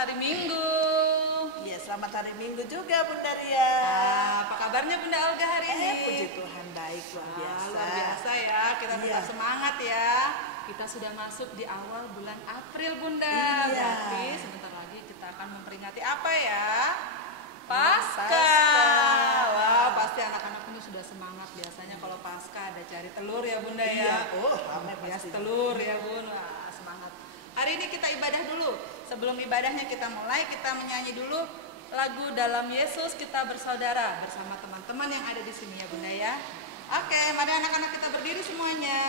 hari Minggu. Ya, selamat hari Minggu juga Bunda Ria. Apa kabarnya Bunda Olga hari ini? Puji Tuhan baik, luar biasa. Luar biasa ya, kita tetap semangat ya. Kita sudah masuk di awal bulan April Bunda. Berarti sebentar lagi kita akan memperingati apa ya? Paskah. Wah, pasti anak-anak ini sudah semangat. Biasanya kalau Paskah ada cari telur ya Bunda ya. Ramai Bias telur ya Bun. Wah, semangat. Hari ini kita ibadah dulu. Sebelum ibadahnya kita mulai, kita menyanyi dulu lagu Dalam Yesus Kita Bersaudara bersama teman-teman yang ada di sini ya Bunda ya. Oke, mari anak-anak kita berdiri semuanya.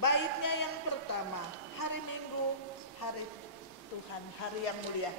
Baitnya yang pertama, hari Minggu, hari Tuhan, hari yang mulia.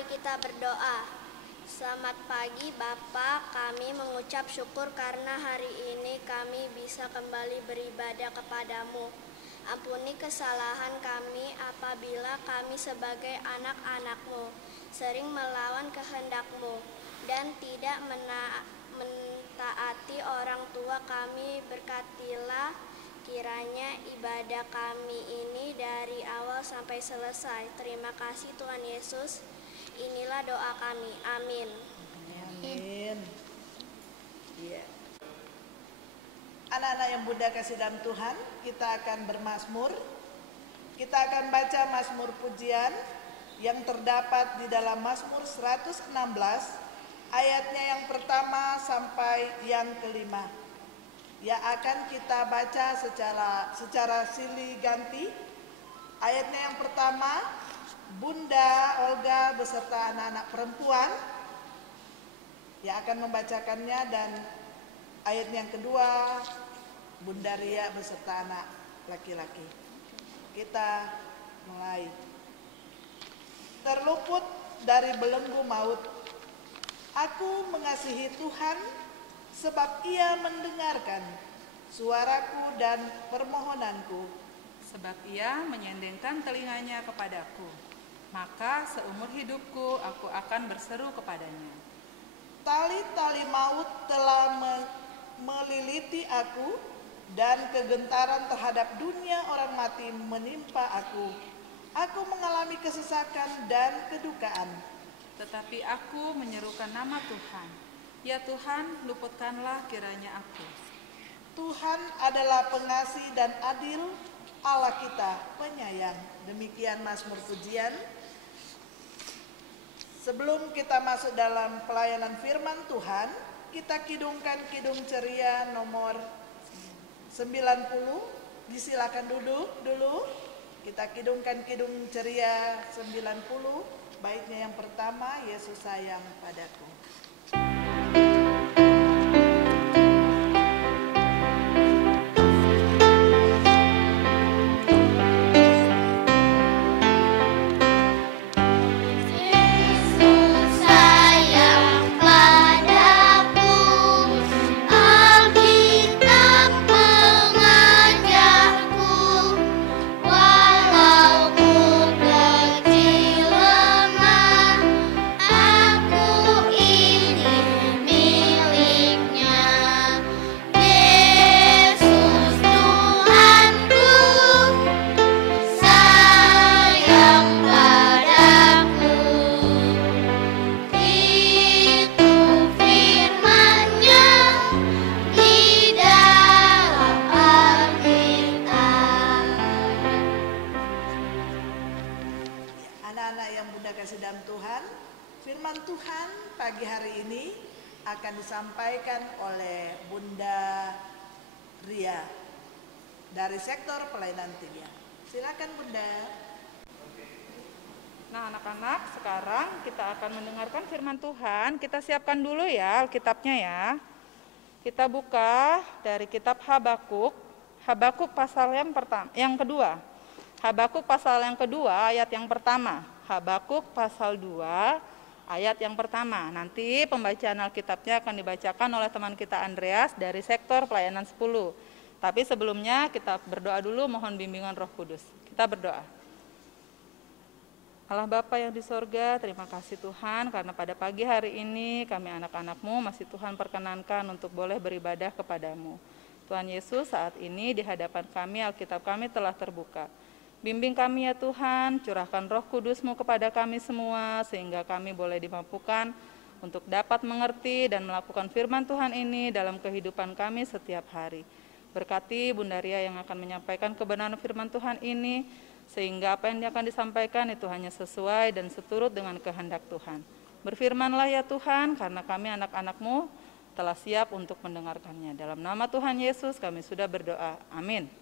Mari kita berdoa. Selamat pagi Bapa, kami mengucap syukur karena hari ini kami bisa kembali beribadah kepadamu. Ampuni kesalahan kami apabila kami sebagai anak-anak-mu sering melawan kehendak-mu dan tidak mentaati orang tua kami. Berkatilah kiranya ibadah kami ini dari awal sampai selesai. Terima kasih Tuhan Yesus. Inilah doa kami. Amin. Amin. Iya. Anak-anak yang Bunda kasih dalam Tuhan, kita akan bermazmur. Kita akan baca mazmur pujian yang terdapat di dalam Mazmur 116, ayatnya yang pertama sampai yang kelima. Ya, akan kita baca secara silih ganti. Ayatnya yang pertama, Bunda Olga beserta anak-anak perempuan yang akan membacakannya, dan ayat yang kedua Bunda Ria beserta anak laki-laki. Kita mulai. Terluput dari belenggu maut, aku mengasihi Tuhan sebab Ia mendengarkan suaraku dan permohonanku. Sebab Ia menyendengkan telinganya kepadaku, maka seumur hidupku aku akan berseru kepadanya. Tali-tali maut telah meliliti aku, dan kegentaran terhadap dunia orang mati menimpa aku. Aku mengalami kesesakan dan kedukaan. Tetapi aku menyerukan nama Tuhan. Ya Tuhan, luputkanlah kiranya aku. Tuhan adalah pengasih dan adil, Allah kita penyayang. Demikian mazmur pujian. Sebelum kita masuk dalam pelayanan firman Tuhan, kita kidungkan kidung ceria nomor 90. Disilakan duduk dulu. Kita kidungkan kidung ceria 90. Baitnya yang pertama, Yesus sayang padaku. Disampaikan oleh Bunda Ria dari sektor pelayanan 3. Silakan Bunda. Nah anak-anak, sekarang kita akan mendengarkan firman Tuhan. Kita siapkan dulu ya Alkitabnya ya. Kita buka dari kitab Habakuk. Habakuk pasal yang kedua. Habakuk pasal yang kedua ayat yang pertama. Habakuk pasal 2 ayat yang pertama. Nanti pembacaan Alkitabnya akan dibacakan oleh teman kita Andreas dari sektor pelayanan 10. Tapi sebelumnya kita berdoa dulu, mohon bimbingan Roh Kudus. Kita berdoa. Allah Bapa yang di sorga, terima kasih Tuhan karena pada pagi hari ini kami anak-anak-Mu masih Tuhan perkenankan untuk boleh beribadah kepadamu. Tuhan Yesus, saat ini di hadapan kami Alkitab kami telah terbuka. Bimbing kami ya Tuhan, curahkan Roh Kudus-Mu kepada kami semua, sehingga kami boleh dimampukan untuk dapat mengerti dan melakukan firman Tuhan ini dalam kehidupan kami setiap hari. Berkati Bunda Ria yang akan menyampaikan kebenaran firman Tuhan ini, sehingga apa yang akan disampaikan itu hanya sesuai dan seturut dengan kehendak Tuhan. Berfirmanlah ya Tuhan, karena kami anak-anak-Mu telah siap untuk mendengarkannya. Dalam nama Tuhan Yesus kami sudah berdoa. Amin.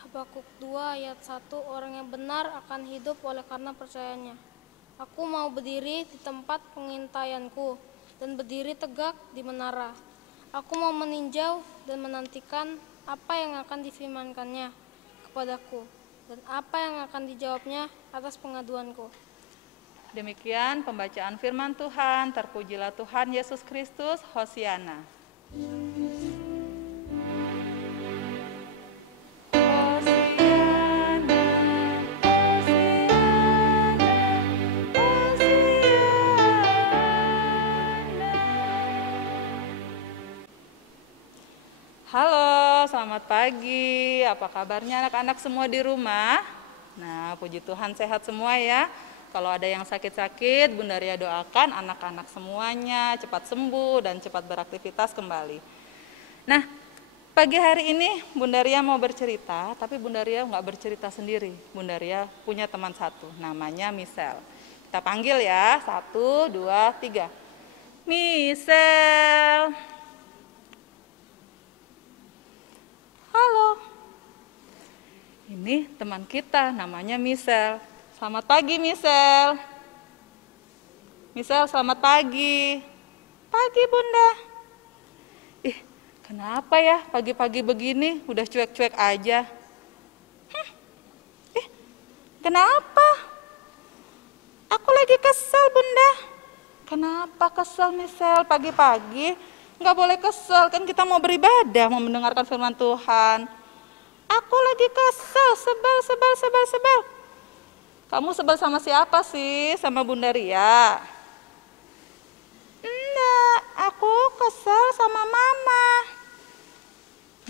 Habakuk 2 ayat 1, orang yang benar akan hidup oleh karena percayanya. Aku mau berdiri di tempat pengintaianku dan berdiri tegak di menara. Aku mau meninjau dan menantikan apa yang akan difirmankannya kepadaku. Dan apa yang akan dijawabnya atas pengaduanku? Demikian pembacaan firman Tuhan. Terpujilah Tuhan Yesus Kristus. Hosiana. Halo, selamat pagi. Apa kabarnya anak-anak semua di rumah? Nah, puji Tuhan sehat semua ya. Kalau ada yang sakit-sakit, Bunda Ria doakan anak-anak semuanya cepat sembuh dan cepat beraktivitas kembali. Nah, pagi hari ini Bunda Ria mau bercerita, tapi Bunda Ria nggak bercerita sendiri. Bunda Ria punya teman satu, namanya Michelle. Kita panggil ya, 1, 2, 3. Michelle. Halo. Ini teman kita, namanya Michelle. Selamat pagi, Michelle. Michelle, selamat pagi. Pagi, Bunda. Ih, kenapa ya pagi-pagi begini udah cuek-cuek aja? Kenapa? Aku lagi kesel, Bunda. Kenapa kesel, Michelle? Pagi-pagi nggak boleh kesel, kan kita mau beribadah, mau mendengarkan firman Tuhan. Aku lagi kesel, sebel. Kamu sebel sama siapa sih? Sama Bunda Ria? Enggak, aku kesel sama mama.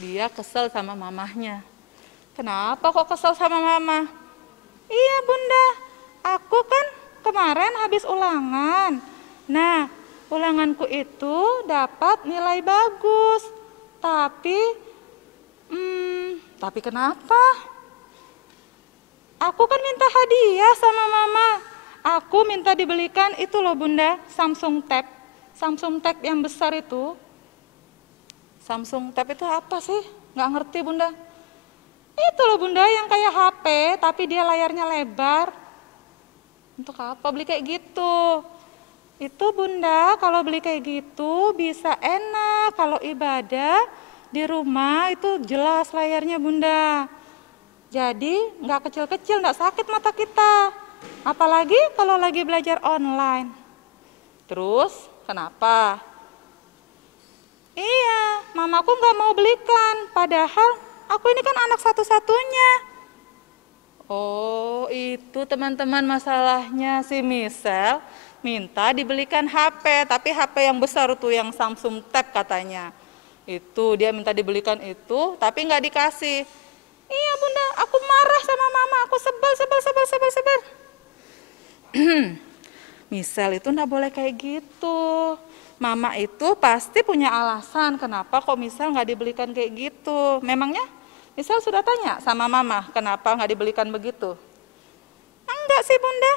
Dia kesel sama mamahnya. Kenapa kok kesel sama mama? Iya Bunda, aku kan kemarin habis ulangan. Nah, ulanganku itu dapat nilai bagus. Tapi kenapa? Aku kan minta hadiah sama mama. Aku minta dibelikan itu loh Bunda, Samsung Tab. Samsung Tab yang besar itu. Samsung Tab itu apa sih? Nggak ngerti Bunda. Itu loh Bunda yang kayak HP, tapi dia layarnya lebar. Untuk apa beli kayak gitu? Itu Bunda, kalau beli kayak gitu bisa enak. Kalau ibadah di rumah itu jelas layarnya Bunda. Jadi nggak kecil-kecil, nggak sakit mata kita. Apalagi kalau lagi belajar online. Terus kenapa? Iya, mamaku nggak mau belikan. Padahal aku ini kan anak satu-satunya. Oh, itu teman-teman masalahnya si Michelle minta dibelikan HP. Tapi HP yang besar tuh, yang Samsung Tab katanya. Itu dia minta dibelikan itu, tapi nggak dikasih. Iya Bunda, aku marah sama mama, aku sebel. Michelle itu nggak boleh kayak gitu. Mama itu pasti punya alasan kenapa kok Michelle nggak dibelikan kayak gitu. Memangnya Michelle sudah tanya sama mama kenapa nggak dibelikan begitu? Enggak sih Bunda.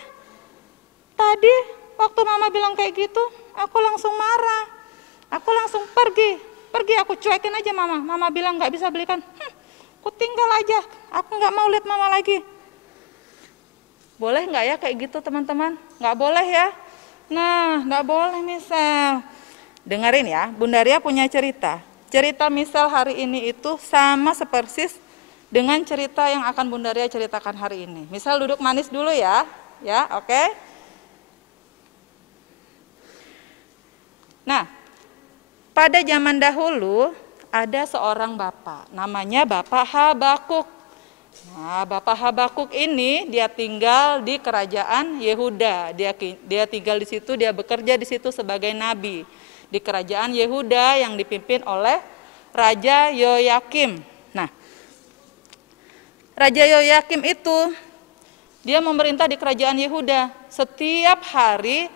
Tadi waktu mama bilang kayak gitu, aku langsung marah. Aku langsung pergi, aku cuekin aja mama. Mama bilang nggak bisa belikan. Aku tinggal aja, aku nggak mau lihat mama lagi. Boleh nggak ya kayak gitu teman-teman? Nggak boleh ya? Nah, nggak boleh Michelle. Dengerin ya, Bunda Ria punya cerita. Cerita Michelle hari ini itu sama sepersis dengan cerita yang akan Bunda Ria ceritakan hari ini. Michelle duduk manis dulu ya, oke? Nah, pada zaman dahulu ada seorang bapak, namanya Bapak Habakuk. Nah, Bapak Habakuk ini dia tinggal di kerajaan Yehuda. Dia tinggal di situ, dia bekerja di situ sebagai nabi di kerajaan Yehuda yang dipimpin oleh Raja Yoyakim. Nah, Raja Yoyakim itu dia memerintah di kerajaan Yehuda. Setiap hari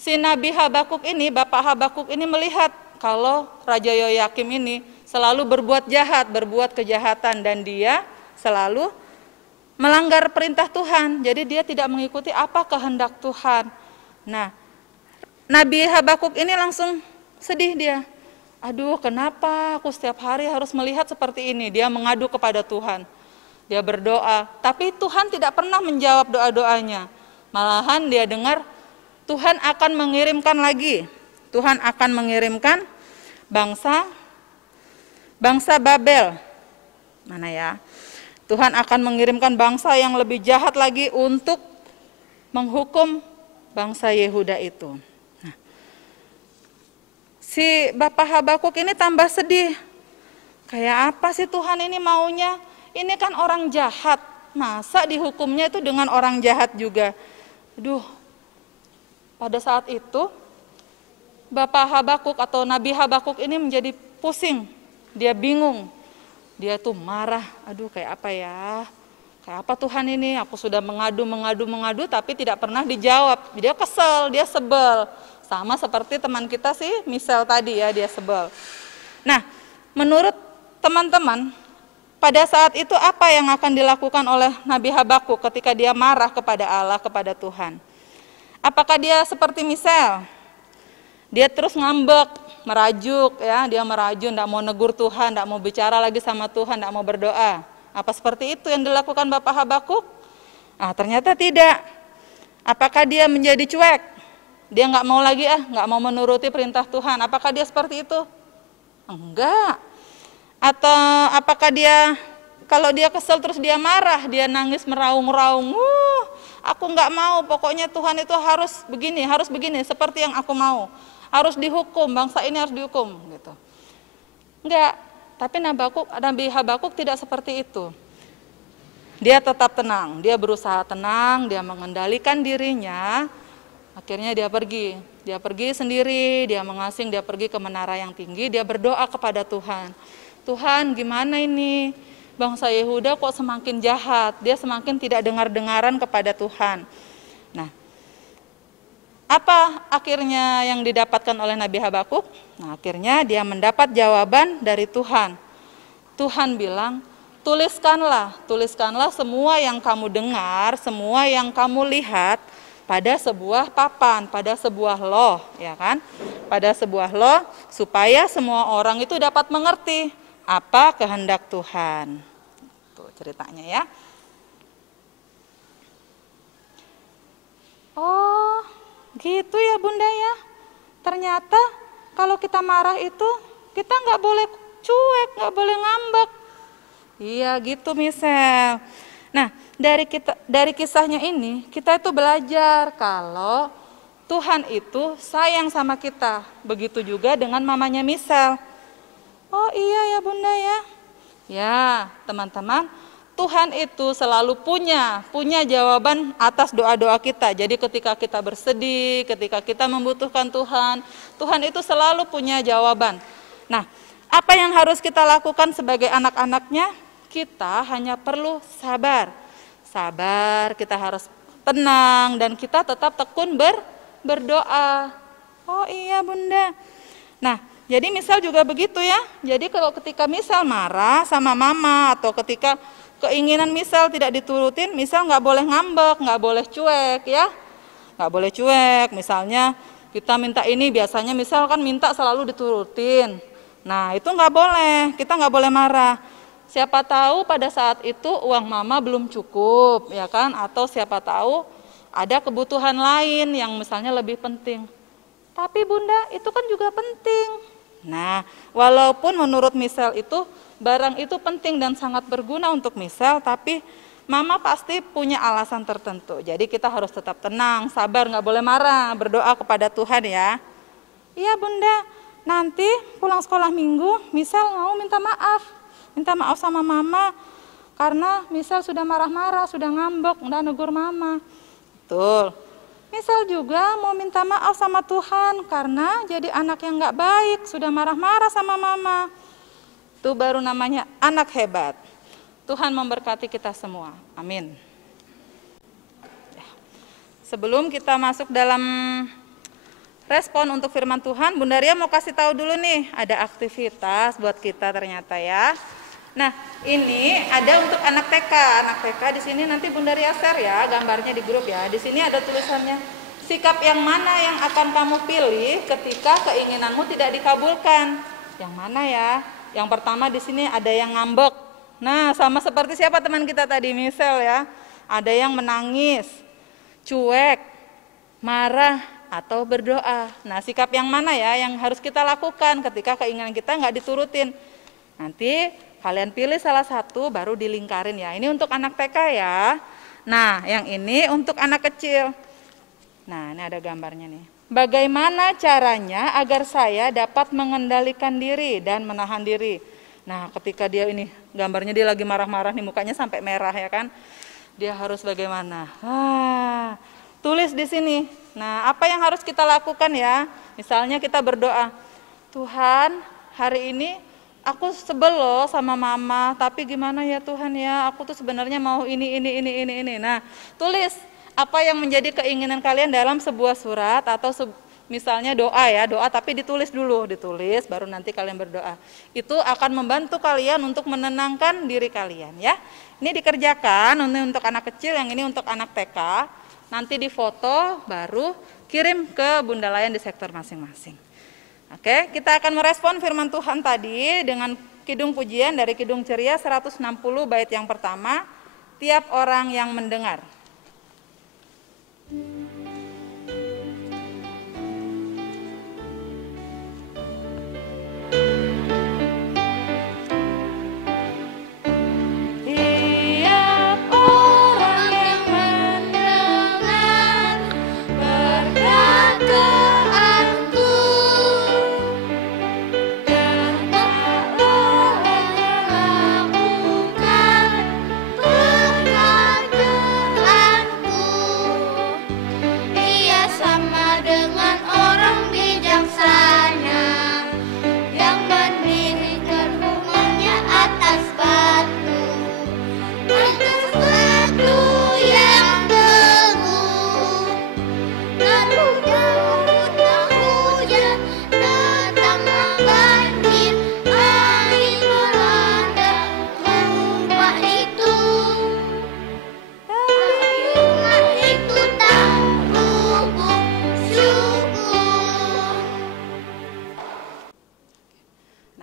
si Nabi Habakuk ini, Bapak Habakuk ini melihat kalau Raja Yoyakim ini selalu berbuat jahat, berbuat kejahatan, dan dia selalu melanggar perintah Tuhan. Jadi dia tidak mengikuti apa kehendak Tuhan. Nah, Nabi Habakuk ini langsung sedih dia. Aduh, kenapa aku setiap hari harus melihat seperti ini? Dia mengadu kepada Tuhan. Dia berdoa, tapi Tuhan tidak pernah menjawab doa-doanya. Malahan dia dengar Tuhan akan mengirimkan lagi. Tuhan akan mengirimkan bangsa Babel. Mana ya? Tuhan akan mengirimkan bangsa yang lebih jahat lagi untuk menghukum bangsa Yehuda itu. Nah, si Bapak Habakuk ini tambah sedih. Kayak apa sih Tuhan ini maunya? Ini kan orang jahat, masa dihukumnya itu dengan orang jahat juga? Aduh, pada saat itu Bapak Habakuk atau Nabi Habakuk ini menjadi pusing, dia bingung, dia tuh marah, aduh kayak apa ya? Kayak apa Tuhan ini? Aku sudah mengadu tapi tidak pernah dijawab. Dia kesel, dia sebel. Sama seperti teman kita sih, Misal tadi ya, dia sebel. Nah, menurut teman-teman, pada saat itu apa yang akan dilakukan oleh Nabi Habakuk ketika dia marah kepada Allah, kepada Tuhan? Apakah dia seperti Misal? Dia terus ngambek, merajuk ya, dia meraju, tidak mau negur Tuhan, tidak mau bicara lagi sama Tuhan, tidak mau berdoa. Apa seperti itu yang dilakukan Bapak Habakuk? Ah, ternyata tidak. Apakah dia menjadi cuek? Dia nggak mau lagi nggak mau menuruti perintah Tuhan. Apakah dia seperti itu? Enggak. Atau apakah dia, kalau dia kesel terus dia marah, dia nangis meraung-raung, aku nggak mau, pokoknya Tuhan itu harus begini, seperti yang aku mau. Harus dihukum, bangsa ini harus dihukum gitu. Enggak. Tapi Nabi Habakuk tidak seperti itu. Dia tetap tenang, dia berusaha tenang, dia mengendalikan dirinya. Akhirnya dia pergi sendiri, dia mengasing, dia pergi ke menara yang tinggi, dia berdoa kepada Tuhan. Tuhan, gimana ini? Bangsa Yehuda kok semakin jahat, dia semakin tidak dengar-dengaran kepada Tuhan. Nah, apa akhirnya yang didapatkan oleh Nabi Habakuk? Nah, akhirnya dia mendapat jawaban dari Tuhan. Tuhan bilang, tuliskanlah semua yang kamu dengar, semua yang kamu lihat pada sebuah papan, pada sebuah loh, ya kan? Pada sebuah loh, supaya semua orang itu dapat mengerti apa kehendak Tuhan. Tuh ceritanya ya. Oh, gitu ya Bunda ya. Ternyata kalau kita marah itu kita nggak boleh cuek, nggak boleh ngambek. Iya gitu Misal. Nah dari kisahnya ini kita itu belajar kalau Tuhan itu sayang sama kita. Begitu juga dengan mamanya Misal. Oh iya ya Bunda ya. Ya teman-teman, Tuhan itu selalu punya jawaban atas doa-doa kita. Jadi ketika kita bersedih, ketika kita membutuhkan Tuhan, Tuhan itu selalu punya jawaban. Nah, apa yang harus kita lakukan sebagai anak-anaknya? Kita hanya perlu sabar. Sabar, kita harus tenang dan kita tetap tekun berdoa. Oh iya Bunda. Nah, jadi Misal juga begitu ya. Jadi kalau ketika Misal marah sama mama atau ketika keinginan Misal tidak diturutin, Misal nggak boleh ngambek, nggak boleh cuek ya. Nggak boleh cuek, misalnya kita minta ini, biasanya Misal kan minta selalu diturutin. Nah itu nggak boleh, kita nggak boleh marah. Siapa tahu pada saat itu uang mama belum cukup ya kan. Atau siapa tahu ada kebutuhan lain yang misalnya lebih penting. Tapi Bunda itu kan juga penting. Nah, walaupun menurut Misal itu barang itu penting dan sangat berguna untuk Misal, tapi mama pasti punya alasan tertentu. Jadi kita harus tetap tenang, sabar, nggak boleh marah, berdoa kepada Tuhan ya. Iya Bunda, nanti pulang sekolah minggu Misal mau minta maaf sama mama karena Misal sudah marah-marah, sudah ngambek, udah negur mama. Betul. Misal juga mau minta maaf sama Tuhan karena jadi anak yang gak baik, sudah marah-marah sama mama. Itu baru namanya anak hebat. Tuhan memberkati kita semua. Amin. Sebelum kita masuk dalam respon untuk firman Tuhan, Bunda Ria mau kasih tahu dulu nih, ada aktivitas buat kita ternyata ya. Nah, ini ada untuk anak TK. Anak TK di sini nanti Bunda Ria share ya gambarnya di grup ya. Di sini ada tulisannya, sikap yang mana yang akan kamu pilih ketika keinginanmu tidak dikabulkan? Yang mana ya? Yang pertama di sini ada yang ngambek. Nah, sama seperti siapa teman kita tadi, Misal ya. Ada yang menangis, cuek, marah, atau berdoa. Nah, sikap yang mana ya yang harus kita lakukan ketika keinginan kita nggak diturutin? Nanti Kalian pilih salah satu baru dilingkarin ya. Ini untuk anak TK ya. Nah, yang ini untuk anak kecil. Nah, ini ada gambarnya nih. Bagaimana caranya agar saya dapat mengendalikan diri dan menahan diri? Nah, ketika dia ini, gambarnya dia lagi marah-marah nih, mukanya sampai merah ya kan. Dia harus bagaimana? Tulis di sini. Nah, apa yang harus kita lakukan ya? Misalnya kita berdoa, Tuhan, hari ini aku sebel loh sama mama, tapi gimana ya Tuhan ya, aku tuh sebenarnya mau ini. Nah, tulis apa yang menjadi keinginan kalian dalam sebuah surat atau misalnya doa ya, doa tapi ditulis dulu, ditulis baru nanti kalian berdoa. Itu akan membantu kalian untuk menenangkan diri kalian ya. Ini dikerjakan, ini untuk anak kecil, yang ini untuk anak TK. Nanti difoto baru kirim ke Bunda Layan di sektor masing-masing. Oke, kita akan merespon firman Tuhan tadi dengan kidung pujian dari Kidung Ceria 160 bait yang pertama, tiap orang yang mendengar.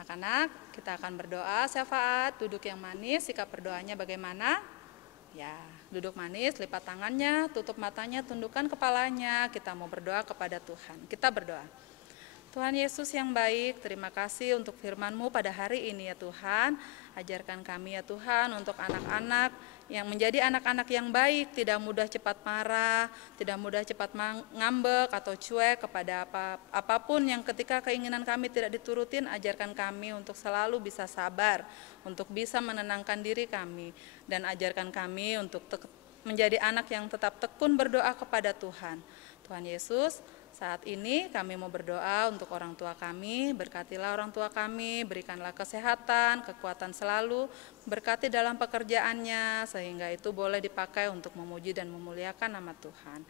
Anak-anak, kita akan berdoa syafaat, duduk yang manis, sikap berdoanya bagaimana? Ya, duduk manis, lipat tangannya, tutup matanya, tundukkan kepalanya, kita mau berdoa kepada Tuhan. Kita berdoa. Tuhan Yesus yang baik, terima kasih untuk firman-Mu pada hari ini ya Tuhan. Ajarkan kami ya Tuhan untuk anak-anak yang menjadi anak-anak yang baik, tidak mudah cepat marah, tidak mudah cepat ngambek atau cuek kepada apapun yang ketika keinginan kami tidak diturutin. Ajarkan kami untuk selalu bisa sabar, untuk bisa menenangkan diri kami, dan ajarkan kami untuk menjadi anak yang tetap tekun berdoa kepada Tuhan. Tuhan Yesus, saat ini kami mau berdoa untuk orang tua kami, berkatilah orang tua kami, berikanlah kesehatan, kekuatan selalu, berkati dalam pekerjaannya, sehingga itu boleh dipakai untuk memuji dan memuliakan nama Tuhan.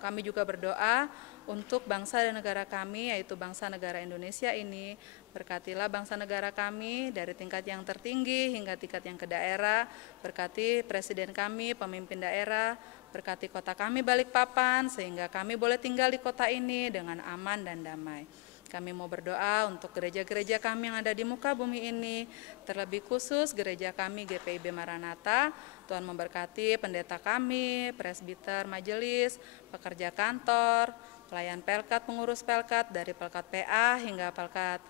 Kami juga berdoa untuk bangsa dan negara kami, yaitu bangsa negara Indonesia ini. Berkatilah bangsa negara kami dari tingkat yang tertinggi hingga tingkat yang ke daerah, berkati presiden kami, pemimpin daerah, berkati kota kami Balikpapan, sehingga kami boleh tinggal di kota ini dengan aman dan damai. Kami mau berdoa untuk gereja-gereja kami yang ada di muka bumi ini, terlebih khusus gereja kami GPIB Maranatha. Tuhan memberkati pendeta kami, presbiter majelis, pekerja kantor, pelayan pelkat, pengurus pelkat, dari pelkat PA hingga pelkat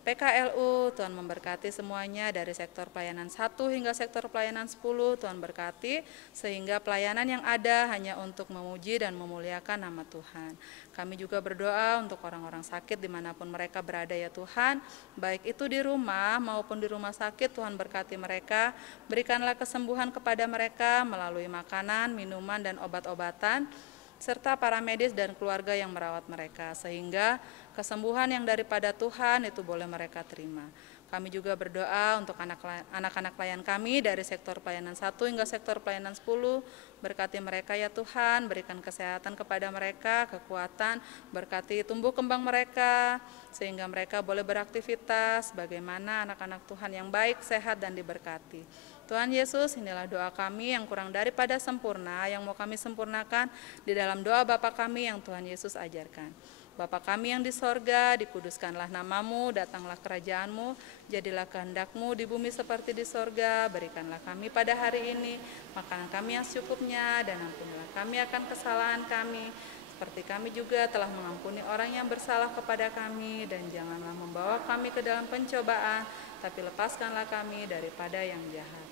PKLU. Tuhan memberkati semuanya dari sektor pelayanan 1 hingga sektor pelayanan 10. Tuhan berkati sehingga pelayanan yang ada hanya untuk memuji dan memuliakan nama Tuhan. Kami juga berdoa untuk orang-orang sakit dimanapun mereka berada ya Tuhan, baik itu di rumah maupun di rumah sakit. Tuhan berkati mereka, berikanlah kesembuhan kepada mereka melalui makanan, minuman, dan obat-obatan, serta para medis dan keluarga yang merawat mereka, sehingga kesembuhan yang daripada Tuhan itu boleh mereka terima. Kami juga berdoa untuk anak-anak pelayan kami dari sektor pelayanan 1 hingga sektor pelayanan 10. Berkati mereka ya Tuhan, berikan kesehatan kepada mereka, kekuatan, berkati tumbuh kembang mereka, sehingga mereka boleh beraktivitas bagaimana anak-anak Tuhan yang baik, sehat, dan diberkati. Tuhan Yesus, inilah doa kami yang kurang daripada sempurna, yang mau kami sempurnakan di dalam doa Bapa kami yang Tuhan Yesus ajarkan. Bapa kami yang di sorga, dikuduskanlah namamu, datanglah kerajaanmu, jadilah kehendak-Mu di bumi seperti di sorga. Berikanlah kami pada hari ini makanan kami yang secukupnya, dan ampunilah kami akan kesalahan kami, seperti kami juga telah mengampuni orang yang bersalah kepada kami, dan janganlah membawa kami ke dalam pencobaan, tapi lepaskanlah kami daripada yang jahat.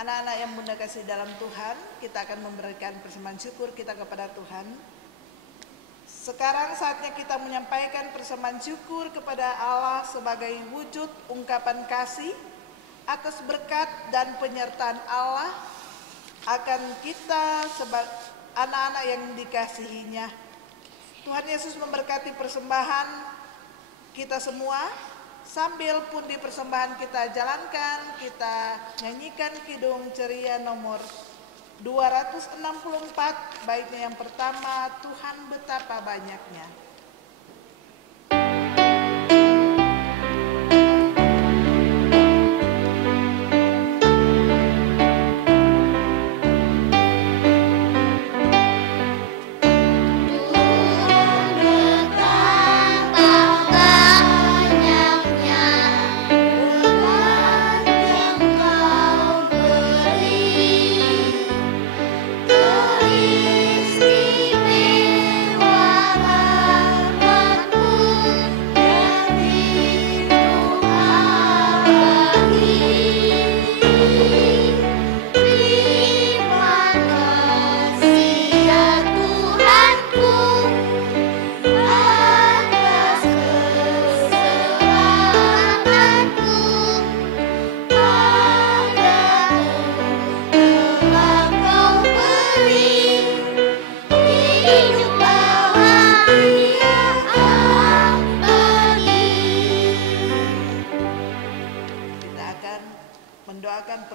Anak-anak yang Bunda kasih dalam Tuhan, kita akan memberikan persembahan syukur kita kepada Tuhan. Sekarang saatnya kita menyampaikan persembahan syukur kepada Allah sebagai wujud ungkapan kasih atas berkat dan penyertaan Allah akan kita sebagai anak-anak yang dikasihinya. Tuhan Yesus memberkati persembahan kita semua. Sambil pun di persembahan kita jalankan, kita nyanyikan Kidung Ceria nomor 264, baitnya yang pertama, Tuhan betapa banyaknya.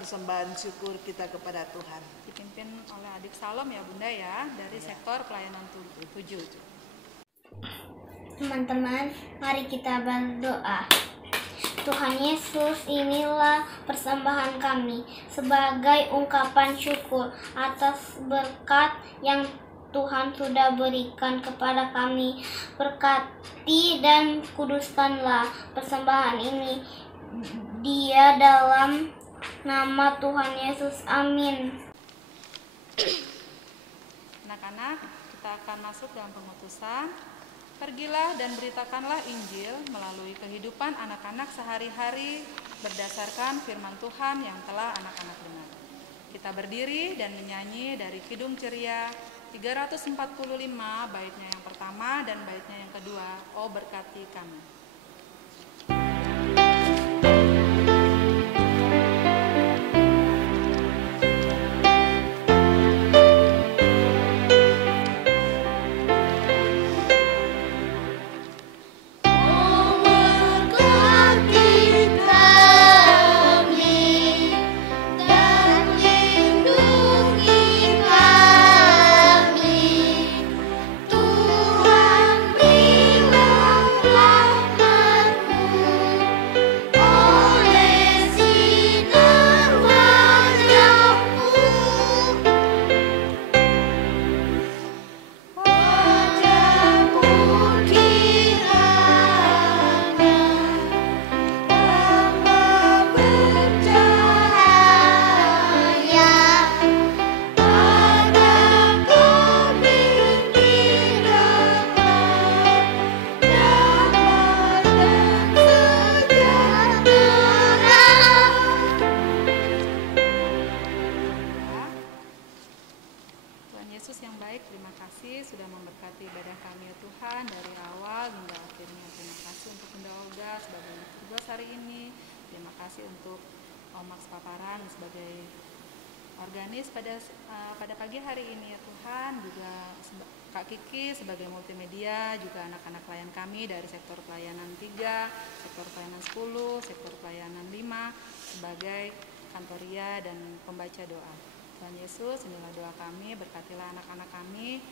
Persembahan syukur kita kepada Tuhan Dipimpin oleh adik Salom ya Bunda ya, dari sektor pelayanan 7. Teman-teman, mari kita berdoa. Tuhan Yesus, inilah persembahan kami sebagai ungkapan syukur atas berkat yang Tuhan sudah berikan kepada kami. Berkati dan kuduskanlah persembahan ini. Dia dalam nama Tuhan Yesus, amin. Anak-anak, kita akan masuk dalam pengutusan. Pergilah dan beritakanlah Injil melalui kehidupan anak-anak sehari-hari berdasarkan firman Tuhan yang telah anak-anak dengar. Kita berdiri dan menyanyi dari Kidung Ceria 345, baitnya yang pertama dan baitnya yang kedua, Oh berkati kami. Organis pada pagi hari ini ya Tuhan, juga Kak Kiki sebagai multimedia, juga anak-anak klien kami dari sektor pelayanan 3, sektor pelayanan 10, sektor pelayanan 5 sebagai kantoria dan pembaca doa. Tuhan Yesus, inilah doa kami, berkatilah anak-anak kami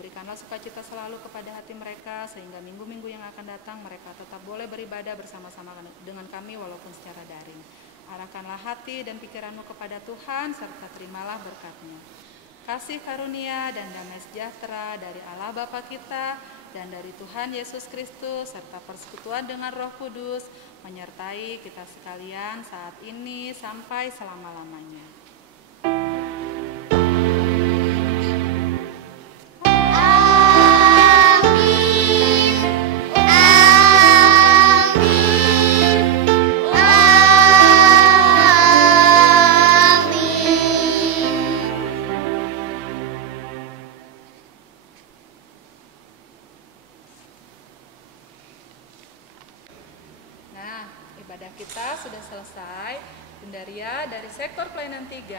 Berikanlah sukacita selalu kepada hati mereka, sehingga minggu-minggu yang akan datang mereka tetap boleh beribadah bersama-sama dengan kami walaupun secara daring. Arahkanlah hati dan pikiranmu kepada Tuhan, serta terimalah berkat-Nya. Kasih karunia dan damai sejahtera dari Allah Bapa kita dan dari Tuhan Yesus Kristus, serta persekutuan dengan Roh Kudus, menyertai kita sekalian saat ini sampai selama-lamanya. Ibadah kita sudah selesai. Bunda Ria dari sektor pelayanan 3,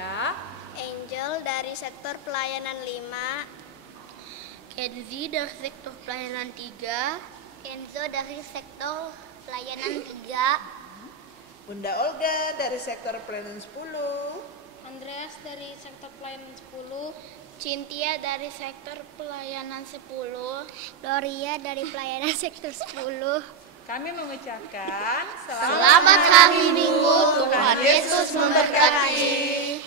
Angel dari sektor pelayanan 5, Kenzi dari sektor pelayanan 3, Enzo dari sektor pelayanan 3, Bunda Olga dari sektor pelayanan 10, Andreas dari sektor pelayanan 10, Cynthia dari sektor pelayanan 10, Gloria dari pelayanan sektor 10. kami mengucapkan Selamat hari Minggu, Tuhan Yesus memberkati.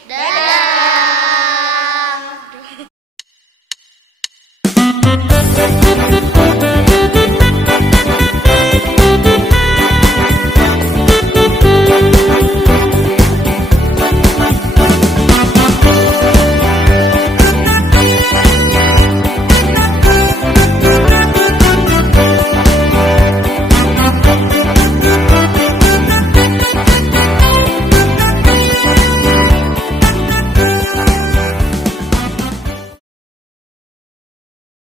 Dadah.